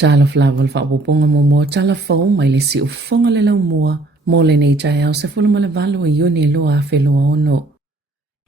Tala flavel fa poponga mo tala fo mai le si ufonga le lau mua mo le nei tai au se fulu male valo i yoni loa a whelua ono.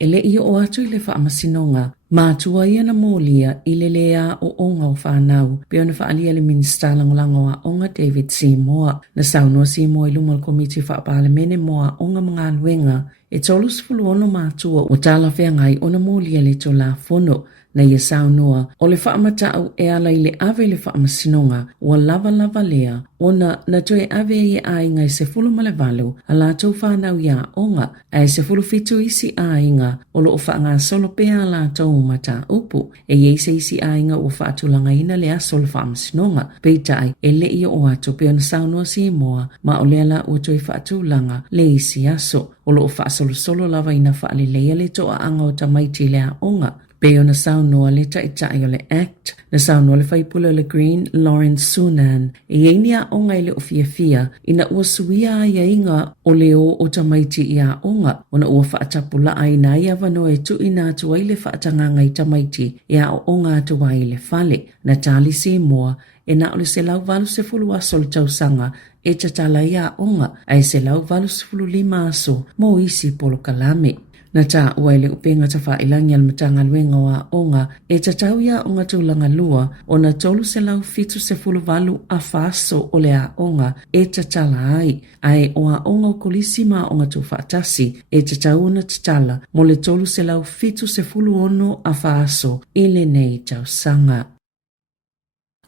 E le ia o atu i le wha amasinonga, mātua ia na mōlia i le lea o onga o whanau, peo na whaalia le minista langolango a onga David Sāmoa. Na saunua Sāmoa i lunga le komiti whaapale mene moa onga mga luenga, e tolu sifulu ono mātua o tala whea ngai o na mōlia le to la fono. Na ia saunua, o le whaamatau e ala i le ave le whaamasinonga, o lava lea, ona na toe ave i a inga i se fulu malevalu, a la tau whanau ia onga, a se fulu fitu isi a inga, o lo o whaanga solo pea la tau mata upu, e ye se isi a inga o whaatulanga ina lea solo whaamasinonga, peitai e le ia o atu peo na saunua Sāmoa, ma o lea la o toi whaatulanga le isi aso, o lo o whaasolo lava ina whaale lea le toa anga o tamaiti lea onga, peo na saunua le taitai o le Act, na saunua le whaipula le Green Lawrence Sunan, e einia onga i le ofiafia, ina ua suia ia inga o leo o tamaiti ia onga, ona ua whaatapula aina ia vano e tu ina atua i le whaatanganga i tamaiti ia o onga atua i le fale, na tali Sāmoa, e na ole se lau valu se fulu aso le tausanga, e tatala ia onga, ai se lau valu se fulu lima aso, mo isi polo kalame. Na ta ua ile upenga ta whaelangi al matanga luenga wa onga, e tatau ia onga tūlanga lua, o na tolu se lau fitu se fulu valu a whaaso o le a onga, e tatala ai o a onga o kolisi ma onga tu whaatasi, e tatau na tatala, mo le tolu se lau fitu se fulu ono a whaaso, ile nei tau sanga.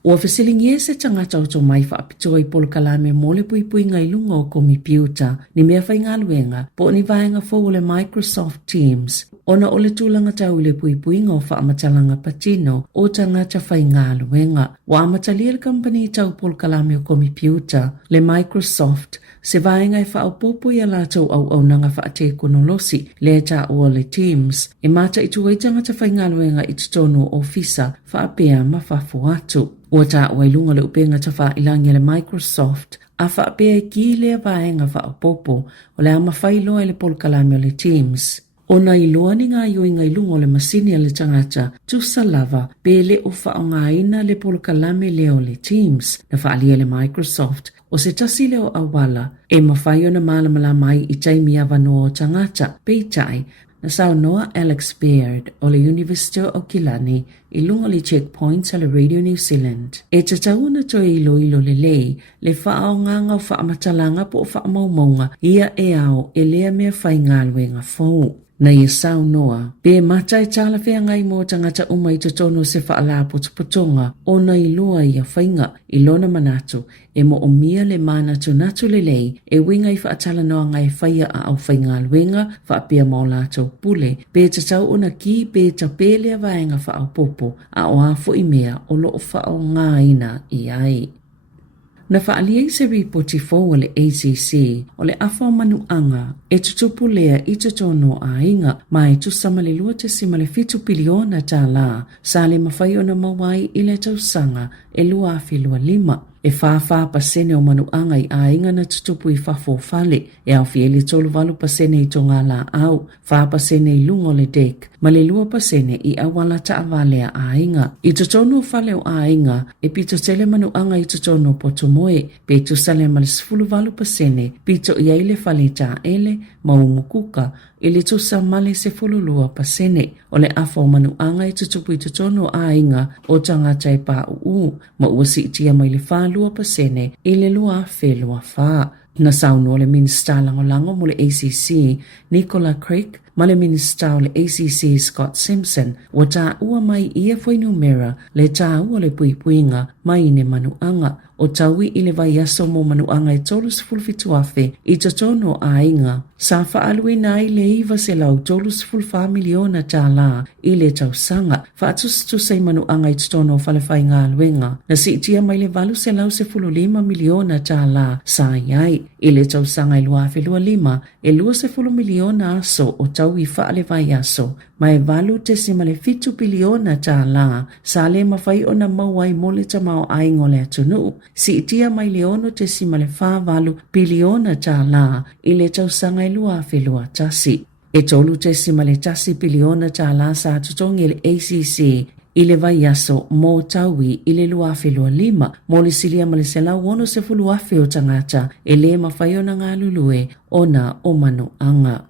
Ua whesilingi e se tangata o tō mai whaapitua i polo kalame mo le pui ngai lunga o komipiuta, ni mea whai ngā luenga, po ni vaenga fōu le Microsoft Teams. Ona o le tūlanga tau le pui ngā o whaamatalanga patino o tangata whai ngā luenga. Wa amatalia le company tau polo kalame o komipiuta, le Microsoft, se vaenga e whaapopo i a lātou au nanga whaate konolosi, le ta o le Teams, e mata i tuai tangata whai ngā luenga i tutono ofisa, whaapea ma whafu atu. Ua ta ua ilunga le upenga ta wha ilangi le Microsoft, a whaapea i ki lea vaenga whaapopo, o le ama whailoa i le polo kalame o le Teams. Ona i loa ni ngā iuinga i lunga o le masini a le tangata, tusa lava, pele o whaonga ina le polo kalame leo le Teams, na whaalia le Microsoft, o se tasi leo awala, e mawhaio na malamala mai i taimi avano o tangata, peitai, na saunoa Alex Baird o le University o Kilani i lunga le checkpoints a le Radio New Zealand. E tatau na toe ilo le lei, le whaonganga o whaamatalanga po o whaamaumaunga ia e ao e lea mea whai ngā luenga fōu. Na ia saunoa, pe matai tala whea ngai mō tangata uma i totono se whaala potopotonga o na iloa ia whainga i lona manatu e mo o mia le mana natu le lei e winga i whaatala noa ngai whaia a au whainga luenga whaapia mō lato pule pe tatau ona ki pe tapelea vaenga whaau popo a o afo i mea o loo whao ngā ina i ai. Na whaalia i se ripoti fōua le ACC o le awha manuanga e tutupu lea i totono a inga mai tu samalelua te simale fitu piliona tā la sa le mawhai o na mawai i le tausanga e lua awhilua lima. E whawha pasene o manuanga i a inga na tutupu i whafo fale e au fiele tolu valu pasene i tonga la au wha pasene i lungo le dek ma le lua pasene i awala ta avalea a inga. I totono fale o a inga e pito tele manuanga i totono poto moe pe tu sale ma le sifulu valu pasene pito i aile fale ta ele ma umukuka i le tusa male se fululua pasene o le afo manuanga i tutupu i totono a inga o tangata i pa ma uasi itia mai le whalua pasene i le lua whelua wha. Na sauno le minista langolango mo le ACC Nicola Craig ma le minista o le ACC Scott Simpson o ta ua mai ia foi numera le ta ua le puipuinga mai ne manuanga o taui i le vai aso mo manuanga i tolu sifulfitu afe i totono a inga. Sa whaalui na i le iwa se lau tolu sifulfa miliona tā la i le tausanga. Whaatustusai manuanga i totono whalewhai ngā luenga. Na si itia mai le valu se lau se fulu 5 miliona tā la sa iai. I le tausanga i lua whelua 5 e lua se fulu miliona aso o tau i whaale vai aso. Mai valu te simale fitu biliona tā la sa le mawhai o na mauai mole ta mau aingo le atunu. Si itia mai leono te simale whāwalu biliona tā la i le tausanga i lua whelua tasi. E tolu te simale tasi biliona tā la sa tutongi le ACC ile vai aso mo taui ile luafe lua lima mo le silia ma le sela wono se fuluafe o tangata e le mawhaiona ngā lulue ona o manu anga.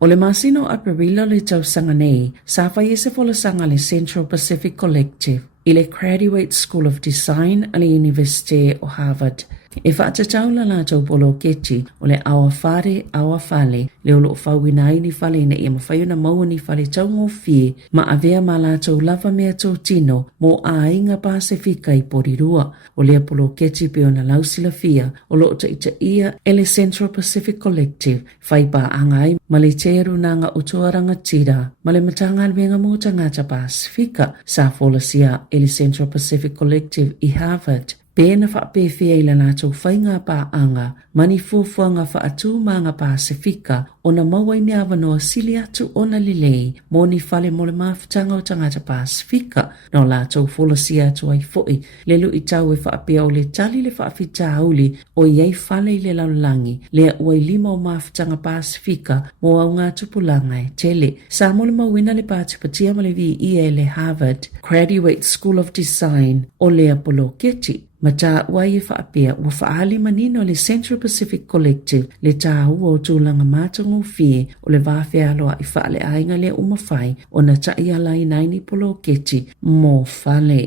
O le masino a perila le tausanga nei, sa whai e se folasanga le Central Pacific Collective i le Graduate School of Design a le University o Harvard. E whaatatau la lātou polo keti o le awa whare, awa whale, le olo o whauinai ni whale na ia mawhaiuna maua ni whale tau ngō fie, ma avea ma lātou lava mea tō tino mo a inga Pasifika i porirua. O lea polo keti pe o na lausila fia, o lo ta ita ia ele Central Pacific Collective, whai pa angai ma le teru nanga utuaranga tira, ma le matanga alwenga mo tangata Pasifika, sa folasia ele Central Pacific Collective i Harvard. Pēna whaapewhia i la nātou whainga pā anga, mani fuafuanga whaatu manga Pasifika, o na mawai ni awanoa sili atu o na lilei, mo ni whale mo le mawhitanga o tangata Pasifika, no lātou wholasia atu ai fwoi, lelu i tau e whaapea o le tali le whaafita auli, o iei whale i le laulangi, lea uai lima o mawhitanga Pasifika, mo au ngā tupulanga e tele. Sa mo le mawina le pātipatia ma le vi ia le Harvard Graduate School of Design, o lea polo keti. Ma tā ua i whaapea ua whaali manino le Central Pacific Collective le tā ua o tūlanga mātango fie o le wāwhea aloa i whaale ainga le umawhai o na tai alai naini polo keti mō whale.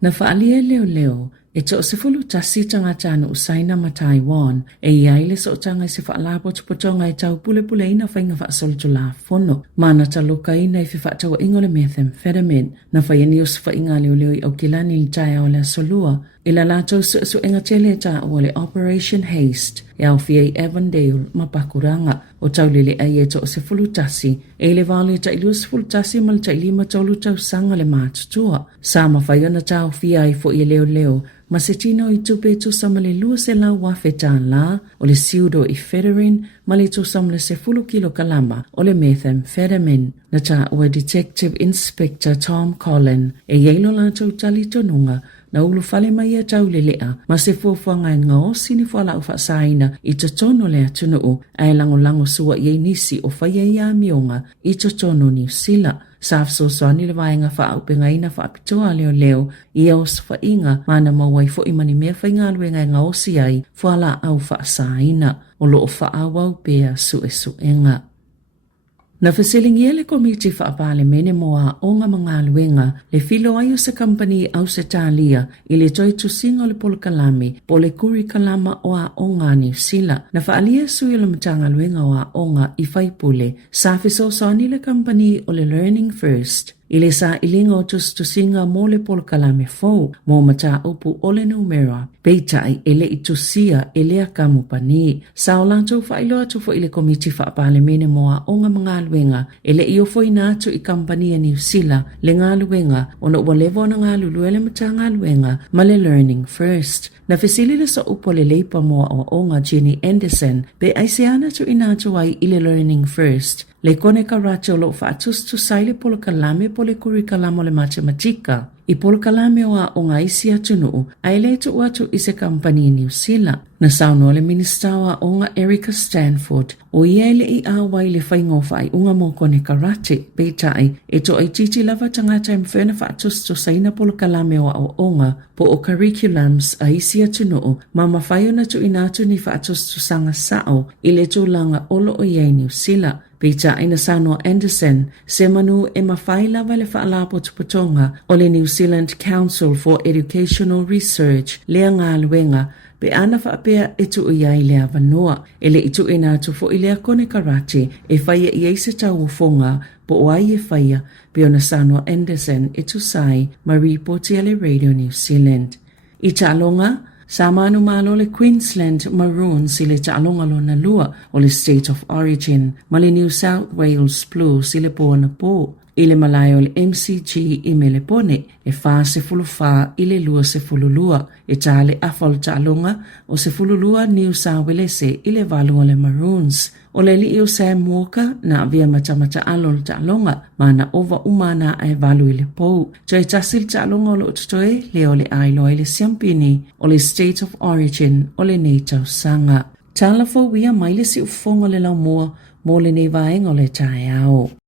Na whaalia leo leo, e to se fulu tasi tanga tanu usaina ma Taiwan, e iai le so tanga se whaalapo tupotonga e tau pule pule ina whainga whaasolo tula fono. Mana taloka ina i whiwhatawa ingo le methamphetamine, na whaiani o se whainga leo leo i au kilani li tai au le solua. Ila lātou su inga tele tā o le Operation Haste, e au fia i Avondale ma Pakuranga, o tau lele ai e to se fulu tasi, e le vale ta ilu se fulu tasi ma le ta ilima tolu tau sanga le mātutua. Sa ma whaiona tau fia i fo i leo leo, ma se tino i tupe tu sama le lua se la wafe tā la, o le siudo i federin, ma le tu sama le se fulu kilo kalama, o le methamphetamine. Na tā ua Detective Inspector Tom Collin, e yeilo lātou tali tonunga, na ulu fale mai a tau le lea, ma se fuafuanga e ngao sini fuala u whaasaina i totono le atunu u, ai lango sua i nisi o whaia i a mionga i totono New Zealand. Saf so soani le vaenga whaaupenga ina whaapitoa leo leo, i au sawhainga, mana mawai fo i mani mea whainga aluenga e ngao si ai, fuala au whaasaina, o loo whaawau pea suenga. Na whaselingia le komiti whaapale mene moa o ngā mga aluenga le filo ai o se company au se tālia i le toi tusinga o le polo kalame po le kuri kalama o a o ngā New Zealand. Na whaalia sui le matanga aluenga o a o ngā i whaipule sa whisosani le company o le Learning First. I le sa ilinga o tusinga mo le polo kalame fau mo mata upu o le numera. Peitai ele i tusia ele a kamupani. Sa o lantou whailo atu fo i le komiti whaapale mene moa o ngā mga aluenga. Ele i ofo ina atu i kampania New Zealand le ngā aluenga o na ua levo na ngā lulu ele mata ngā aluenga ma le Learning First. Na fesili le so upo le leipa moa o ngā Jenny Anderson pe aisiana tu ina atu ai i le Learning First. Le kone ka racho lo whaatus tu saile polo kalame po le kuri kalamo le matematika. I polo kalame o ngā isi atunu, ai le tu atu i se kampani New Zealand. Na sauno le ministawa o ngā Erica Stanford, o ia le i awai le whaingofa ai unga mo kone karate, peitai, e to ai titi lava tangata mwhena whaatus tu saina polo kalame o onga, po o curriculums a isi atunu, ma mawhaiona tu inatu ni whaatus tu sanga sao, i le tu langa olo o iei New Zealand. Peita ina Sāmoa Anderson, se manu e mawhai lava le whaalapo tupotonga o le New Zealand Council for Educational Research, lea ngā luenga, pe ana whaapea e tu iai lea wanoa, e le itu ina tu fo i lea kone karate, e whaia i eise tau ufonga, po o ai e whaia, pe ona Sāmoa Anderson e tu sai, ma reporti le Radio New Zealand. I talonga, Samanu malo le Queensland Maroons i le ta'alonga lo na lua o le State of Origin, ma le New South Wales Blues i le po na po. I le malayo le MCG i me le pone, e wha se fuluwha i le lua se fululua, e tā le afal ta'alonga o se fululua New South Wales i le valu o le Maroons. O le li o Sam Walker na avia matamata alo le ta'alonga, ma na ova umana ai valu i le pou. Jo e tasil ta'alonga o lo tutoe le o le ailo i le siampini o le State of Origin o le neitau sanga. Tala fo wia maile si ufongo le lau mua mo le nei vaenga o le tae ao.